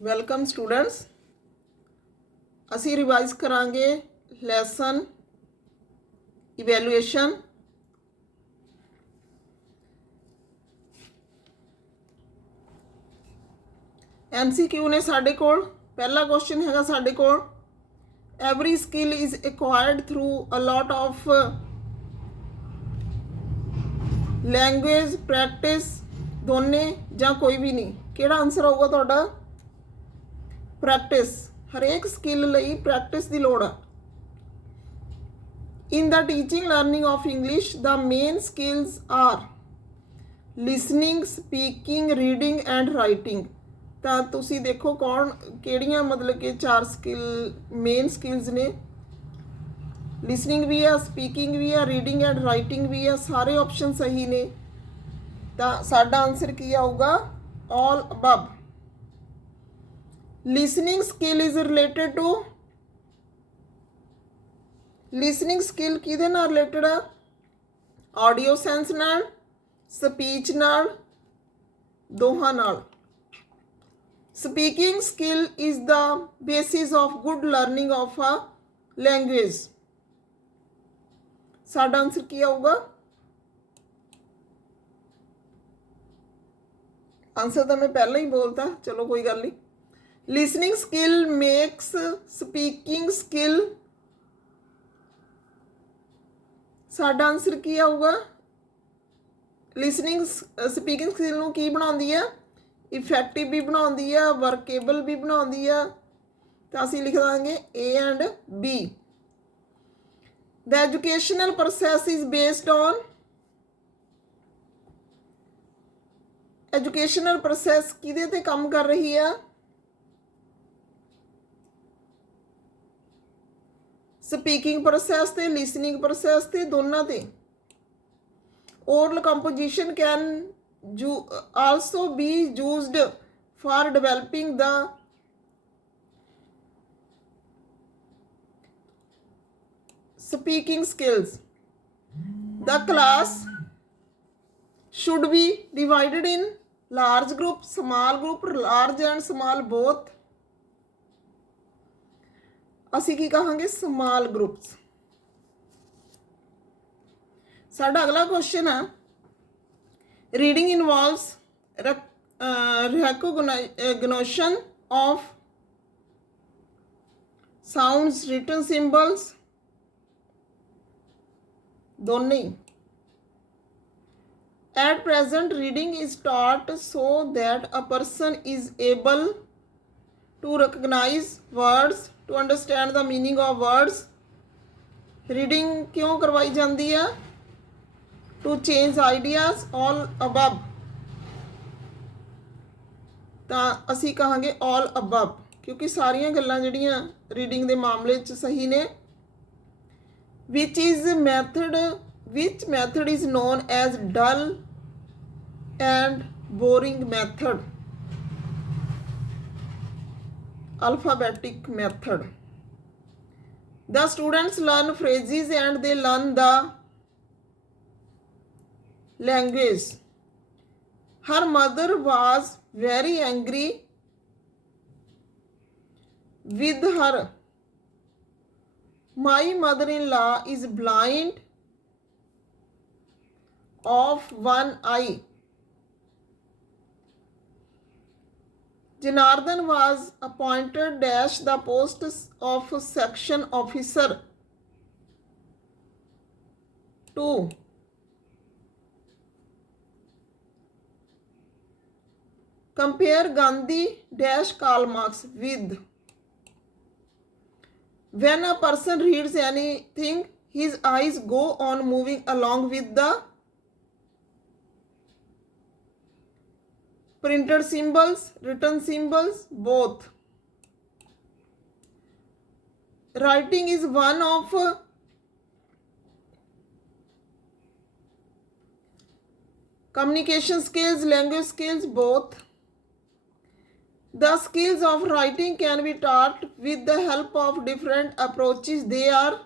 Welcome students. ਅਸੀਂ revise ਕਰਾਂਗੇ lesson evaluation. MCQ ਨੇ ਸਾਡੇ ਕੋਲ। ਪਹਿਲਾ ਕੁਐਸਚਨ ਹੈਗਾ ਸਾਡੇ ਕੋਲ, every skill is acquired through a lot of language practice, ਦੋਨੇ ਜਾਂ ਕੋਈ ਵੀ ਨਹੀਂ। ਕਿਹੜਾ ਆਨਸਰ ਆਊਗਾ ਤੁਹਾਡਾ? ਪ੍ਰੈਕਟਿਸ। ਹਰੇਕ ਸਕਿੱਲ ਲਈ ਪ੍ਰੈਕਟਿਸ ਦੀ ਲੋੜ ਆ। In the teaching learning of English, the main skills are listening, speaking, reading and writing। ਤਾਂ ਤੁਸੀਂ ਦੇਖੋ ਕਿਹੜੀਆਂ ਮਤਲਬ ਕਿ 4 ਮੇਨ ਸਕਿੱਲਸ ਨੇ। ਲਿਸਨਿੰਗ ਵੀ ਆ, ਸਪੀਕਿੰਗ ਵੀ ਆ, ਰੀਡਿੰਗ ਐਂਡ ਰਾਈਟਿੰਗ ਵੀ ਆ। ਸਾਰੇ ਆਪਸ਼ਨ ਸਹੀ ਨੇ। ਤਾਂ ਸਾਡਾ ਆਨਸਰ ਕੀ ਆਊਗਾ? All above. Listening skill is related to, listening skill ਕਿਹਦੇ ਨਾਲ ਰਿਲੇਟਡ ਆ? ਆਡੀਓ ਸੈਂਸ ਨਾਲ, ਸਪੀਚ ਨਾਲ, ਦੋਹਾਂ ਨਾਲ। Speaking skill is the basis of good learning of a language. ਸਾਡਾ ਆਨਸਰ ਕੀ ਆਊਗਾ? ਆਨਸਰ ਤਾਂ ਮੈਂ ਪਹਿਲਾਂ ਹੀ ਬੋਲਤਾ, ਚਲੋ ਕੋਈ ਗੱਲ ਨਹੀਂ। Listening skill makes speaking skill. ਸਾਡਾ ਆਨਸਰ ਕੀ ਆਊਗਾ? ਲਿਸਨਿੰਗ ਸਪੀਕਿੰਗ ਸਕਿੱਲ ਨੂੰ ਕੀ ਬਣਾਉਂਦੀ ਆ? ਇਫੈਕਟਿਵ ਵੀ ਬਣਾਉਂਦੀ ਆ, ਵਰਕੇਬਲ ਵੀ ਬਣਾਉਂਦੀ ਆ। ਤਾਂ ਅਸੀਂ ਲਿਖ ਦਾਂਗੇ A and B। The educational process is based on, educational process ਕਿਹਦੇ ਤੇ ਕੰਮ ਕਰ ਰਹੀ ਆ? ਸਪੀਕਿੰਗ ਪ੍ਰੋਸੈਸ ਤੇ, ਲਿਸਨਿੰਗ ਪ੍ਰੋਸੈਸ ਤੇ, ਦੋਨਾਂ ਤੇ। oral composition can also be used for developing the speaking skills. The class should be divided in large group, small group, large and small both. ਅਸੀਂ ਕੀ ਕਹਾਂਗੇ? Small groups. ਸਾਡਾ ਅਗਲਾ question ਆ, reading involves recognition of sounds, written symbols, ਦੋਨੇ ਹੀ। At present, reading is taught so that a person is able to recognize words, to understand the meaning of words. Reading ਕਿਉਂ ਕਰਵਾਈ ਜਾਂਦੀ ਆ? To change ideas, all above। ਤਾਂ ਅਸੀਂ ਕਹਾਂਗੇ all above, ਕਿਉਂਕਿ ਸਾਰੀਆਂ ਗੱਲਾਂ ਜਿਹੜੀਆਂ ਰੀਡਿੰਗ ਦੇ ਮਾਮਲੇ 'ਚ ਸਹੀ ਨੇ। which method is known as dull and boring method? Alphabetic method. The students learn phrases and they learn the language. Her mother was very angry with her. My mother-in-law is blind of one eye. Janardhan was appointed dash the post of section officer. 2. Compare Gandhi dash Karl Marx with. When a person reads anything, his eyes go on moving along with the printed symbols, written symbols, both. Writing is one of communication skills, language skills, both. The skills of writing can be taught with the help of different approaches. They are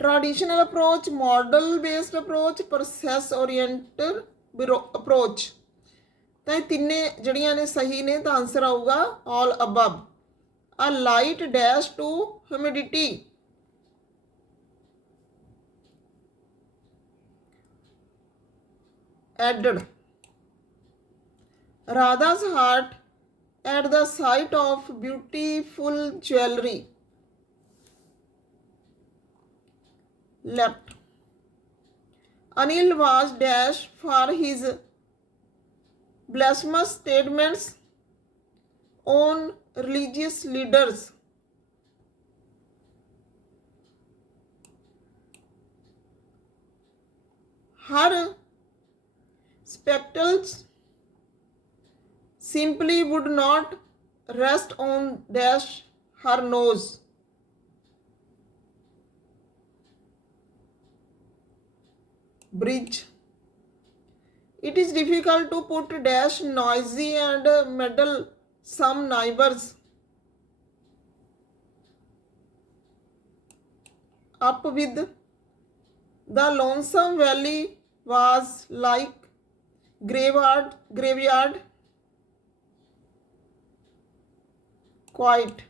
traditional approach, model based approach, process oriented approach. ਤਾਂ ਇਹ ਤਿੰਨੇ ਜਿਹੜੀਆਂ ਨੇ ਸਹੀ ਨੇ, ਤਾਂ answer ਆਊਗਾ all above. A light dash to humidity. Added. Radha's heart at the sight of beautiful jewelry leapt. Anil was dash for his blasphemous statements on religious leaders. Her spectacles simply would not rest on dash her nose. Bridge. It is difficult to put dash noisy and meddle some neighbors. Up with. The lonesome valley was like graveyard. Quiet.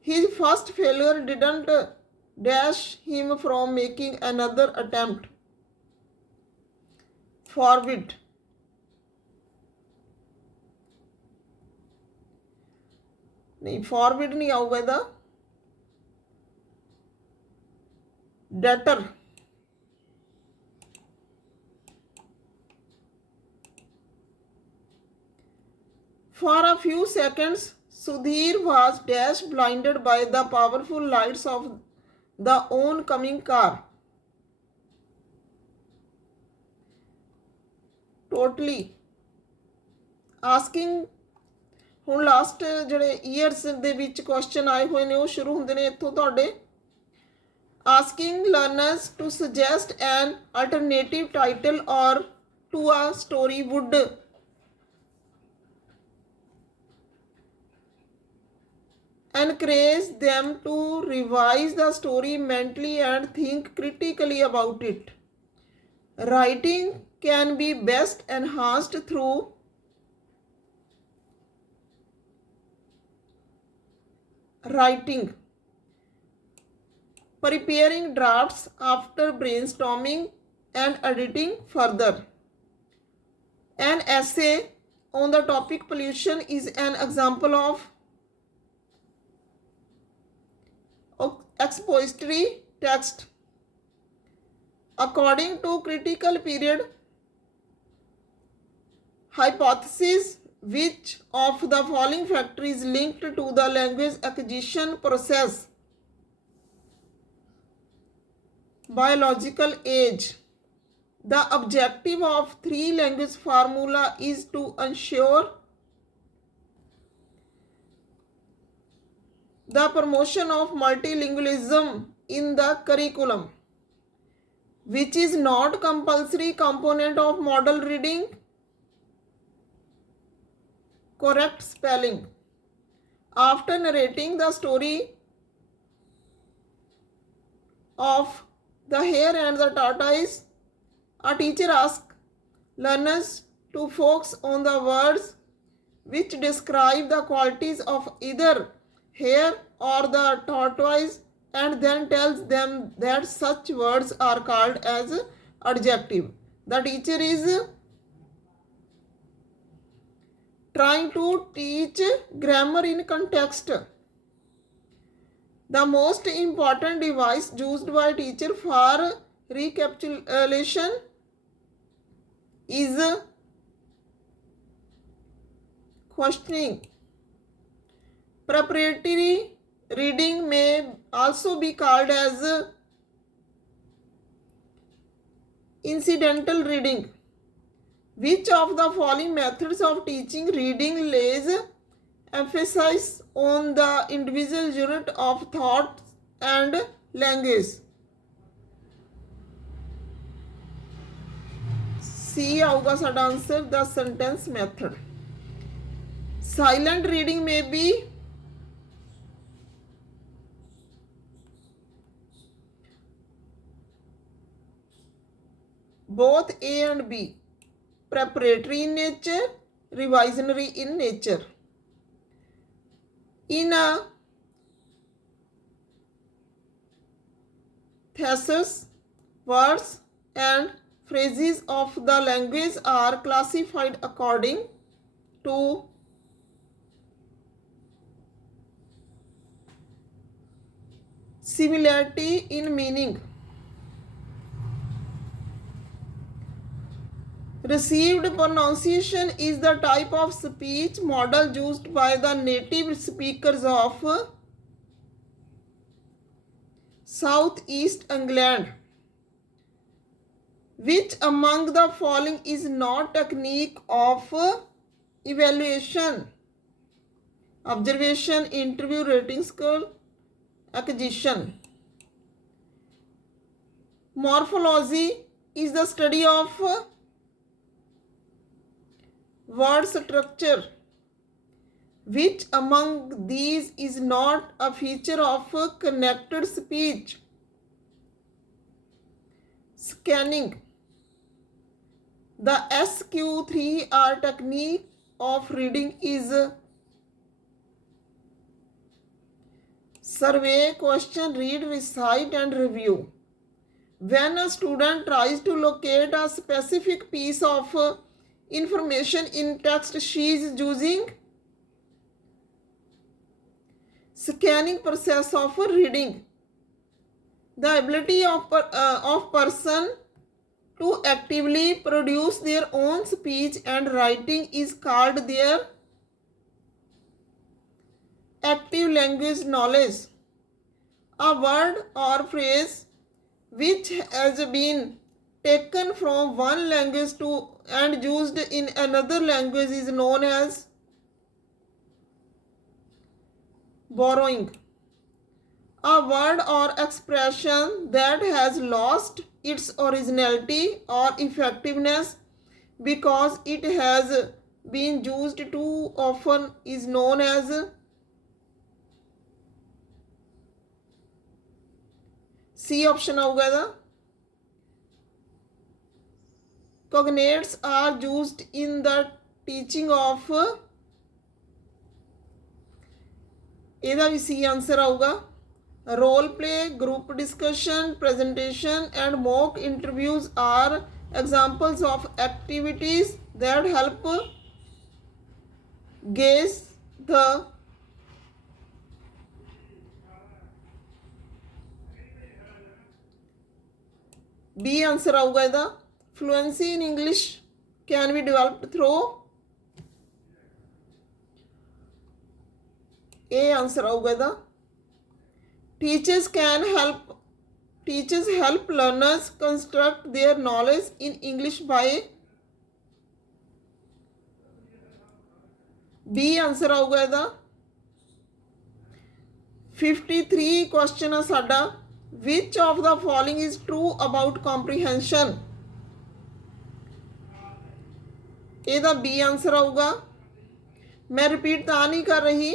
His first failure didn't dash him from making another attempt. Forward. नहीं, forward नहीं आऊगा इधर. Debtor. For a few seconds, Sudhir was dash blinded by the powerful lights of the oncoming car. Totally. Asking. ਹੁਣ last ਜਿਹੜੇ years ਦੇ ਵਿੱਚ question ਆਏ ਹੋਏ ਨੇ ਉਹ ਸ਼ੁਰੂ ਹੁੰਦੇ ਨੇ ਇੱਥੋਂ ਤੁਹਾਡੇ. Asking learners to suggest an alternative title or to a story would encourage them to revise the story mentally and think critically about it. Writing can be best enhanced through writing, preparing drafts after brainstorming and editing further. An essay on the topic pollution is an example of expository text. According to critical period hypothesis, which of the following factor is linked to the language acquisition process? Biological age. The objective of three language formula is to ensure the promotion of multilingualism in the curriculum, which is not compulsory component of model reading. Correct spelling. After narrating the story of the hare and the tortoise, a teacher asks learners to focus on the words which describe the qualities of either hare or the tortoise, and then tells them that such words are called as adjective. The teacher is trying to teach grammar in context. The most important device used by teacher for recapitulation is questioning. Preparatory reading may also be called as incidental reading. Which of the following methods of teaching reading lays emphasis on the individual unit of thought and language? C आऊगा साडा answer, the sentence method. Silent reading may be both A and B. preparatory in nature, revisionary in nature. In a thesis, words and phrases of the language are classified according to similarity in meaning, received pronunciation is the type of speech model used by the native speakers of Southeast England. Which among the following is not technique of evaluation? Observation, interview, rating scale, acquisition. Morphology is the study of word structure. Which among these is not a feature of connected speech? Scanning. The SQ3R technique of reading is survey, question, read, recite, and review. When a student tries to locate a specific piece of information in text, she is using scanning process of reading. The ability of person to actively produce their own speech and writing is called their active language knowledge. A word or phrase which has been taken from one language to and used in another language is known as borrowing. A word or expression that has lost its originality or effectiveness because it has been used too often is known as C option होगा ਇਹਦਾ. Cognates are used in the teaching of ਇਹਦਾ ਵੀ C answer ਆਊਗਾ. Role play, group discussion, presentation and mock interviews are examples of activities that help gauge the B answer आऊगा ਇਹਦਾ. Fluency in English can be developed through A answer आऊगा ਇਹਦਾ. Teachers help learners construct their knowledge in English by B answer आऊगा ਇਹਦਾ. 53 question है साडा. Which of the following is true about comprehension? ਇਹਦਾ B answer ਆਊਗਾ. मैं repeat ਤਾਂ नहीं कर रही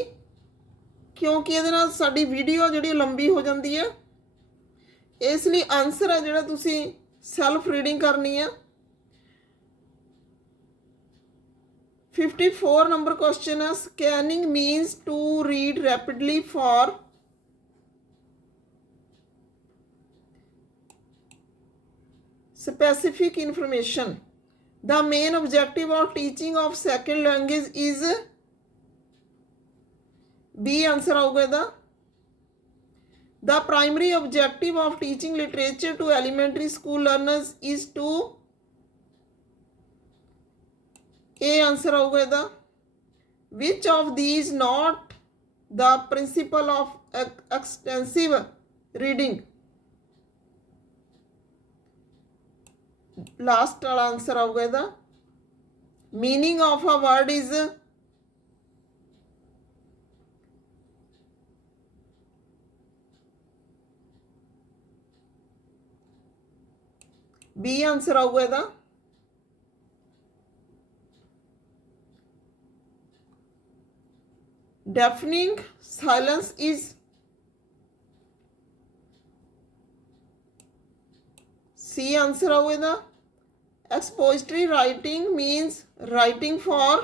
क्योंकि ਇਹਦੇ ਨਾਲ ਸਾਡੀ ਵੀਡੀਓ ਜਿਹੜੀ ਲੰਬੀ ਹੋ ਜਾਂਦੀ ਹੈ, ਇਸ ਲਈ ਆਨਸਰ ਹੈ ਜਿਹੜਾ ਤੁਸੀਂ ਸੈਲਫ ਰੀਡਿੰਗ ਕਰਨੀ ਹੈ. 54 ਨੰਬਰ क्वेश्चन है. Scanning means to read rapidly for specific information. The main objective of teaching of second language is B answer आऊगा ਇਹਦਾ. The primary objective of teaching literature to elementary school learners is to A answer आऊगा ਇਹਦਾ. Which of these not the principle of extensive reading? Last वाला answer आऊगा ਇਹਦਾ. Meaning of a word is B answer आऊगा ਇਹਦਾ. Deafening silence is C answer आऊगा ਇਹਦਾ. expository writing means writing for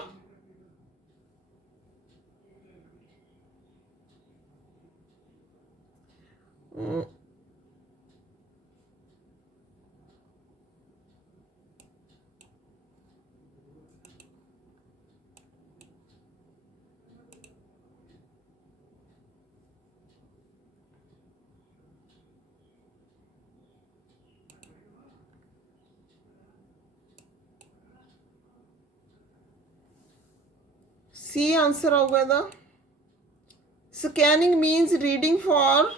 C answer आऊगा ਇਹਦਾ scanning means reading for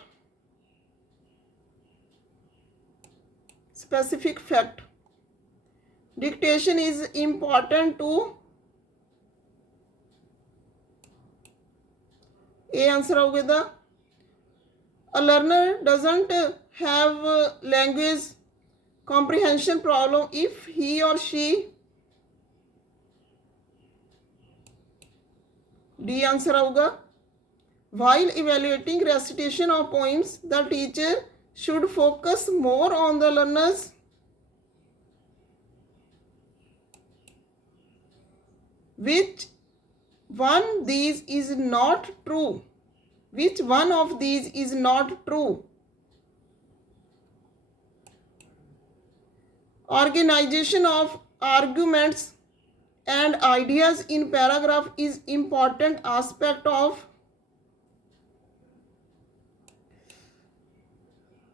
specific fact. Dictation is important to A answer आऊगा ਇਹਦਾ a learner doesn't have language comprehension problem if he or she D answer आऊगा while evaluating recitation of poems the teacher should focus more on the learners which one these is not true which one of these is not true organization of arguments and ideas in paragraph is important aspect of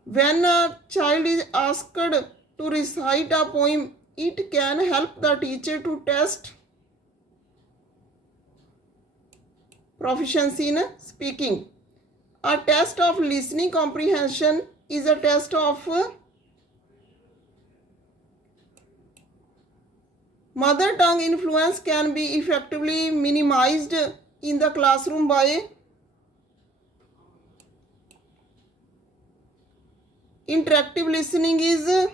when a child is asked to recite a poem it can help the teacher to test proficiency in speaking. A test of listening comprehension is a test of mother tongue influence can be effectively minimized in the classroom by interactive listening is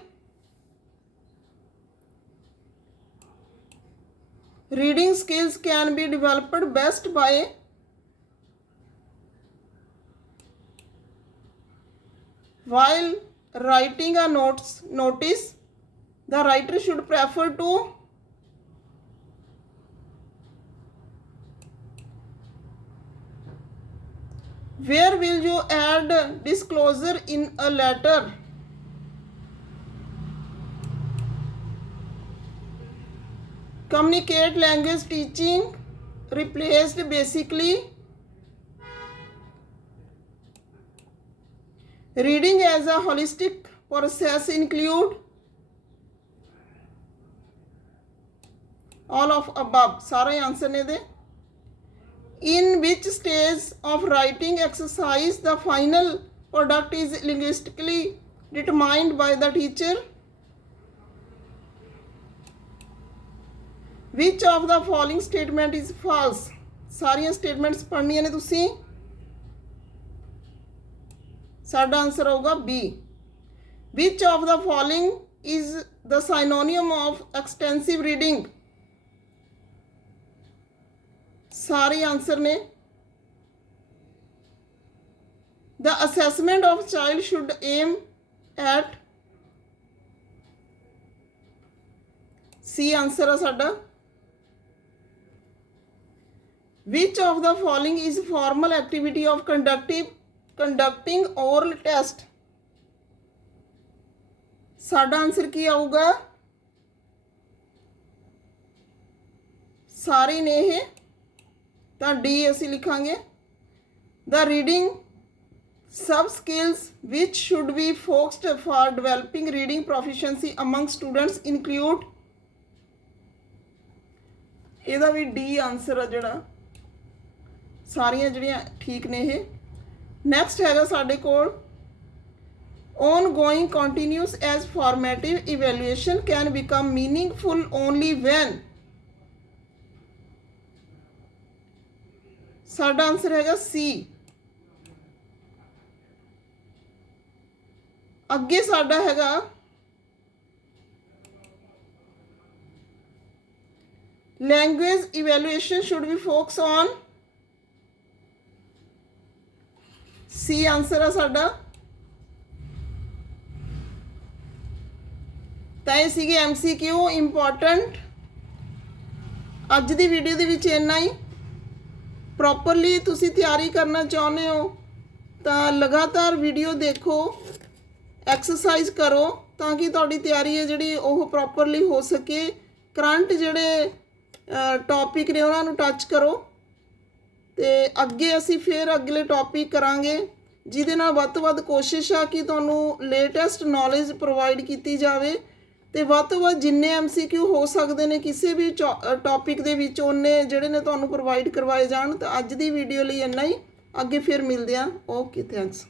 reading skills can be developed best by while writing a notice the writer should prefer to where will you add disclosure in a letter communicate language teaching replaced basically reading as a holistic process include all of above सारे answer ने दे in which stage of writing exercise the final product is linguistically determined by the teacher which of the following statement is false सारियां statements पढ़नियां ने तुसी साडा answer होगा B which of the following is the synonym of extensive reading सारे answer ने the assessment of child should aim at C answer है साडा which of the following is formal activity of conducting oral test साडा answer की आऊगा सारे ने है तो डी असी लिखांगे द रीडिंग सब skills which should be focused for developing reading proficiency among students include ਇਹਦਾ ਵੀ डी आंसर है ਜਿਹੜਾ ਸਾਰੀਆਂ ਜਿਹੜੀਆਂ ਠੀਕ ਨੇ ਇਹ ਨੈਕਸਟ ਹੈਗਾ ਸਾਡੇ ਕੋਲ ongoing continuous as formative evaluation can become meaningful only when साडा आंसर हैगा सी अगे साडा हैगा language evaluation should be focus on सी आंसर है साडा ਤਾਂ ਇਹ ਸੀਗੇ MCQ ਇੰਪੋਰਟੈਂਟ। ਅੱਜ ਦੀ ਵੀਡੀਓ ਦੇ ਵਿੱਚ ਇੰਨਾ ਹੀ। ਪ੍ਰੋਪਰਲੀ ਤੁਸੀਂ ਤਿਆਰੀ ਕਰਨਾ ਚਾਹੁੰਦੇ ਹੋ ਤਾਂ ਲਗਾਤਾਰ ਵੀਡੀਓ ਦੇਖੋ, ਐਕਸਰਸਾਈਜ਼ ਕਰੋ ਤਾਂ ਕਿ ਤੁਹਾਡੀ ਤਿਆਰੀ ਹੈ ਜਿਹੜੀ ਉਹ ਪ੍ਰੋਪਰਲੀ ਹੋ ਸਕੇ। ਕਰੰਟ ਜਿਹੜੇ ਟੌਪਿਕ ਨੇ ਉਹਨਾਂ ਨੂੰ ਟੱਚ ਕਰੋ ਤੇ ਅੱਗੇ ਅਸੀਂ ਫਿਰ ਅਗਲੇ ਟੌਪਿਕ ਕਰਾਂਗੇ ਜਿਹਦੇ ਨਾਲ ਵੱਧ ਤੋਂ ਵੱਧ ਕੋਸ਼ਿਸ਼ ਆ ਕਿ ਤੁਹਾਨੂੰ ਲੇਟੈਸਟ ਨੌਲੇਜ ਪ੍ਰੋਵਾਈਡ ਕੀਤੀ ਜਾਵੇ ਤੇ ਵੱਧ ਤੋਂ ਵੱਧ ਜਿੰਨੇ MCQ ਹੋ ਸਕਦੇ ਨੇ ਕਿਸੇ ਵੀ ਟੌਪਿਕ ਦੇ ਵਿੱਚ ਉਹਨੇ ਜਿਹੜੇ ਨੇ ਤੁਹਾਨੂੰ ਪ੍ਰੋਵਾਈਡ ਕਰਵਾਏ ਜਾਣ। ਤਾਂ ਅੱਜ ਦੀ ਵੀਡੀਓ ਲਈ ਇੰਨਾ ਹੀ, ਅੱਗੇ ਫਿਰ ਮਿਲਦੇ ਹਾਂ। Okay, thanks.